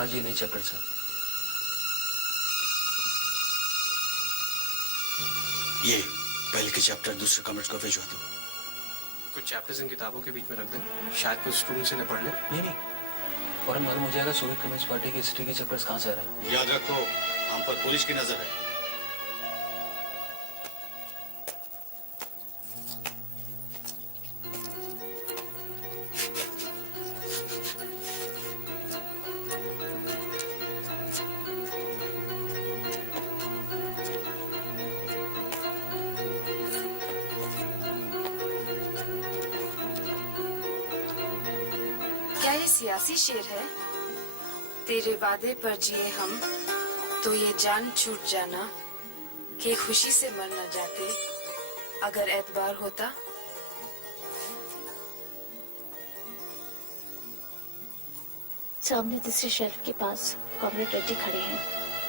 आज ये नहीं चैप्टर सर। ये पहले के चैप्टर दूसरे कमेंट्स को भिजवा दो। कुछ चैप्टर्स इन किताबों के बीच में रख दें, शायद कुछ स्टूडेंट्स इन्हें पढ़ लें। नहीं फौरन मालूम हो जाएगा सोवियत कम्युनिस्ट पार्टी की हिस्ट्री के चैप्टर्स कहाँ से आ रहे हैं। याद रखो, हम पर पुलिस की नजर है। क्या ये सियासी शेर है? तेरे वादे पर जिए हम तो ये जान छूट जाना कि खुशी से मर न जाते अगर एतबार होता। सामने तीसरे शेल्फ के पास कॉमरेड रेड्डी खड़े हैं।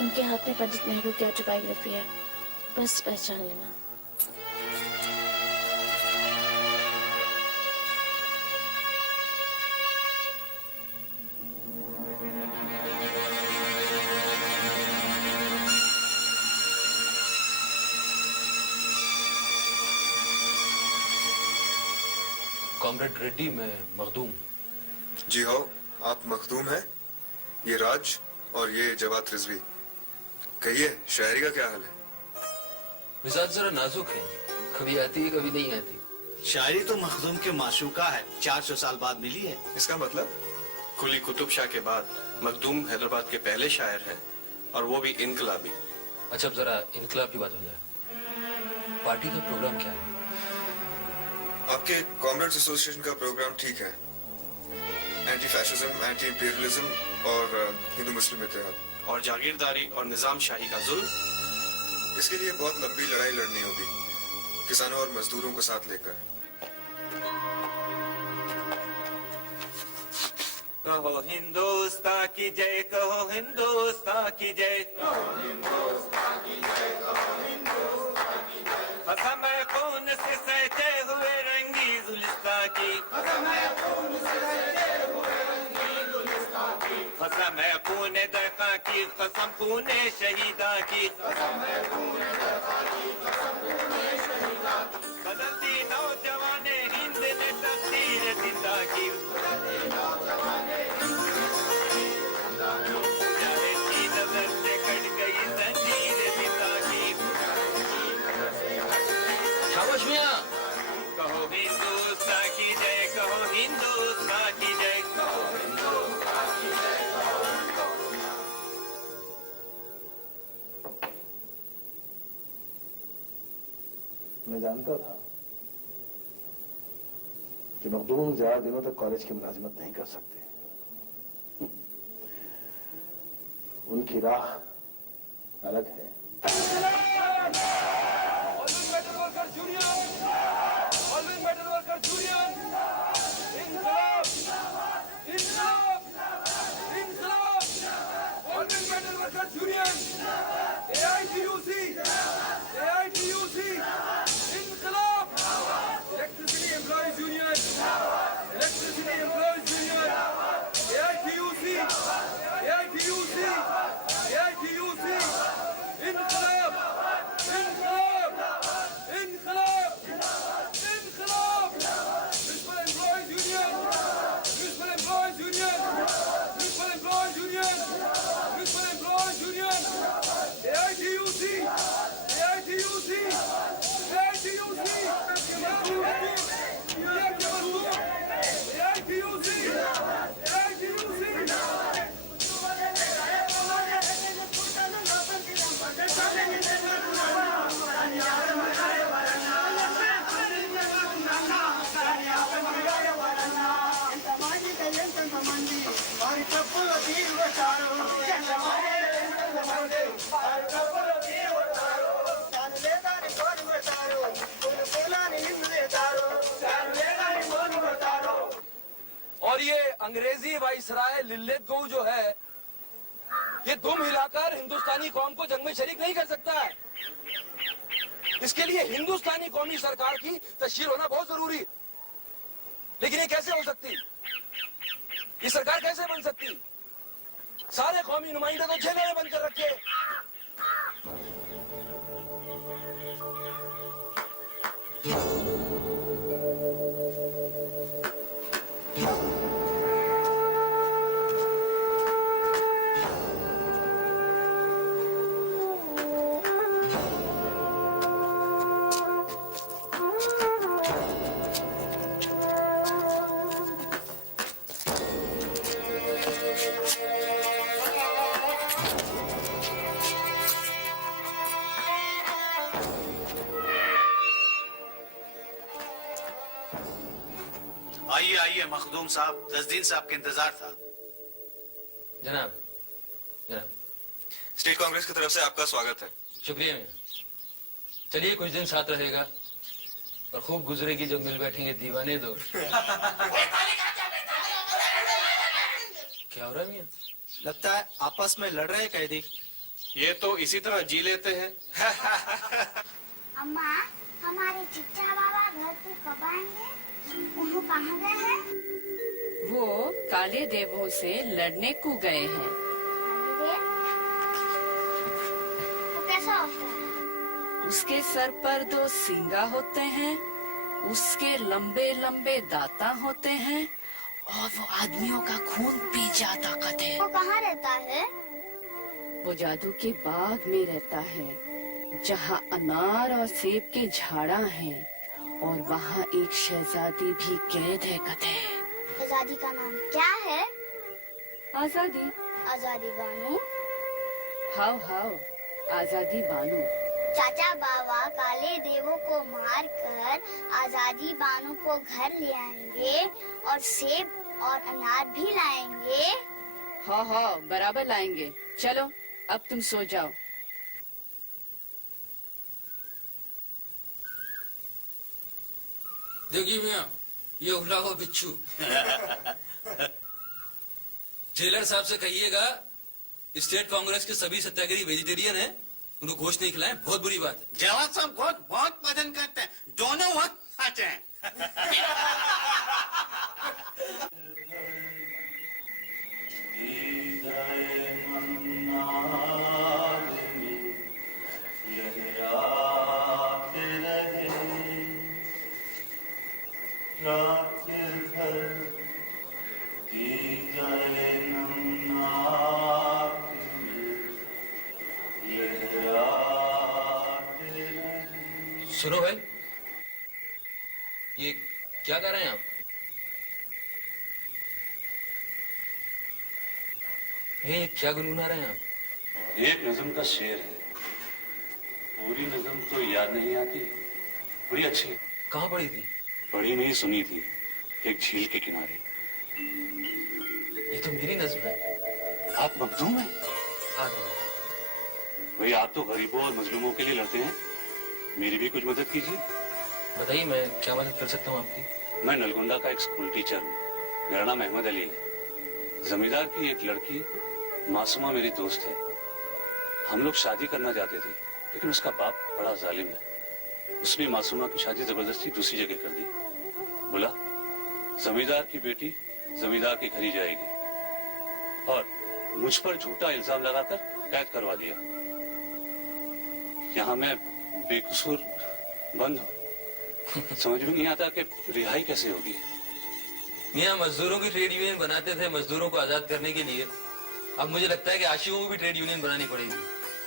उनके हाथ में पंडित नेहरू की ऑटोबायोग्राफी है, बस पहचान लेना। कॉमरेड रेड्डी में मखदूम। जी हाँ, आप मखदूम हैं। ये राज और ये जवाद रिजवी। कहिए, शायरी का क्या हाल है? मिजाज जरा नाजुक है, कभी आती है कभी नहीं आती। शायरी तो मखदूम के माशूका है, 400 साल बाद मिली है। इसका मतलब? कुली कुतुब शाह के बाद मखदूम हैदराबाद के पहले शायर हैं और वो भी इनकलाबी। अच्छा अब जरा इनकलाब की बात हो जाए। पार्टी का प्रोग्राम क्या है? आपके कॉमरेड्स एसोसिएशन का प्रोग्राम ठीक है। एंटी फैशिज्म, एंटी इंपीरियलिज्म और हिंदू मुस्लिम इत्तेहाद और जागीरदारी और निजाम शाही का जुल्म। इसके लिए बहुत लंबी लड़ाई लड़नी होगी, किसानों और मजदूरों को साथ लेकर। कहो हिंदुस्तान की जय, कहो हिंदुस्तान की जय, कहो हिंदुस्तान की जय, कहो हिंदुस्तान की जय। कसम है खून से सहते हुए रंगी गुलिस्तान की, कसम है खून से सहते हुए रंगी गुलिस्तान की। कसम है खून दरका की, कसम खून शहीदा की, कसम है खून दरका की, कसम खून शहीदा की। बदलती नौजवाने हिंद ने तकदीर जिंदा की, बदलती नौजवाने हिंद ने तकदीर जिंदा की। चाहे की नजर से कट गई जंजीर जिंदा की, शाबाश मियां। कहो हिंदुस्तान की जय, कहो हिंदुस्तान की जय, कहो हिंदुस्तान की जय, कहो हिंदुस्तान। मैं जानता था कि मखदूम ज्यादा दिनों तक कॉलेज की मुलाजिमत नहीं कर सकते। उनकी राह अलग है। और ये अंग्रेजी वाइसराय लिल्लित गो जो है, ये दुम हिलाकर हिंदुस्तानी कौम को जंग में शरीक नहीं कर सकता है। इसके लिए हिंदुस्तानी कौमी सरकार की तशकील होना बहुत जरूरी। लेकिन ये कैसे हो सकती? ये सरकार कैसे बन सकती? सारे कौमी नुमाइंदे को जेलों में बंद कर रखे। आइए आइए मखदूम साहब, 10 दिन से आपके इंतजार था। जनाब, जनाब, स्टेट कांग्रेस की तरफ से आपका स्वागत है। शुक्रिया मियां। चलिए कुछ दिन साथ रहेगा और खूब गुजरेगी जब मिल बैठेंगे दीवाने दो। क्या हो रहा है मियां? लगता है आपस में लड़ रहे कैदी। ये तो इसी तरह जी लेते हैं। अम्मा, हमारे चिच्चा बाबा घर पे कब आएंगे? उन्हों कहाँ गए हैं? वो काले देवों से लड़ने को गए हैं। अरे, वो कैसा होता है? उसके सर पर 2 सींगा होते हैं, उसके लंबे लंबे दांता होते हैं और वो आदमियों का खून पी जाता है। वो कहाँ रहता है? वो जादू के बाग में रहता है जहाँ अनार और सेब के झाड़ा हैं और वहाँ एक शहजादी भी कैद है कथे। आजादी का नाम क्या है? आजादी। आजादी बानू। हाउ हाउ, आजादी बानू। चाचा बाबा काले देवों को मार कर आजादी बानू को घर ले आएंगे और सेब और अनार भी लाएंगे। हाँ हाँ, बराबर लाएंगे। चलो अब तुम सो जाओ। देखिए मियां, ये उबला हुआ बिच्छू। जेलर साहब से कहिएगा स्टेट कांग्रेस के सभी सत्याग्रही वेजिटेरियन हैं, उनको गोश्त नहीं खिलाएं, बहुत बुरी बात है। जवाब साहब गोश्त बहुत पसंद करते हैं, दोनों वक्त खाते हैं। सुनो भाई, ये क्या कर रहे हैं आप? ये क्या गुनगुना रहे हैं आप? एक नज़म का शेर है, पूरी नज़म तो याद नहीं आती, बड़ी अच्छी है। कहाँ पड़ी थी? पढ़ी नहीं, सुनी थी, एक झील के किनारे। ये तो मेरी नज़्म है। आप मखदूम हैं? आ जाओ। भाई आप तो गरीबों और मजलूमों के लिए लड़ते हैं, मेरी भी कुछ मदद कीजिए। बताइए, मैं क्या मदद कर सकता हूँ आपकी? मैं नलगोंडा का एक स्कूल टीचर हूँ, मेरा नाम अहमद अली है। जमींदार की एक लड़की मासूमा मेरी दोस्त है। हम लोग शादी करना चाहते थे, लेकिन उसका बाप बड़ा जालिम है। उसने मासूमा की शादी जबरदस्ती दूसरी जगह कर दी। बोला जमींदार की बेटी जमींदार के घर ही जाएगी, और मुझ पर झूठा इल्जाम लगाकर कैद करवा दिया। यहाँ मैं बेकसूर बंद हूँ। समझ में नहीं आता कि रिहाई कैसे होगी। मियां, मजदूरों की ट्रेड यूनियन बनाते थे मजदूरों को आजाद करने के लिए, अब मुझे लगता है कि आशिकों को भी ट्रेड यूनियन बनानी पड़ेगी।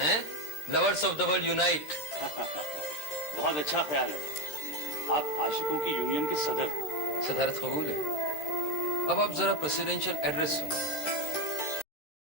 हैं? Lovers of the world unite. बहुत अच्छा ख्याल है। आप आशिकों की यूनियन के सदर। सदारत कबूल है। अब आप जरा प्रेसिडेंशियल एड्रेस सुनो।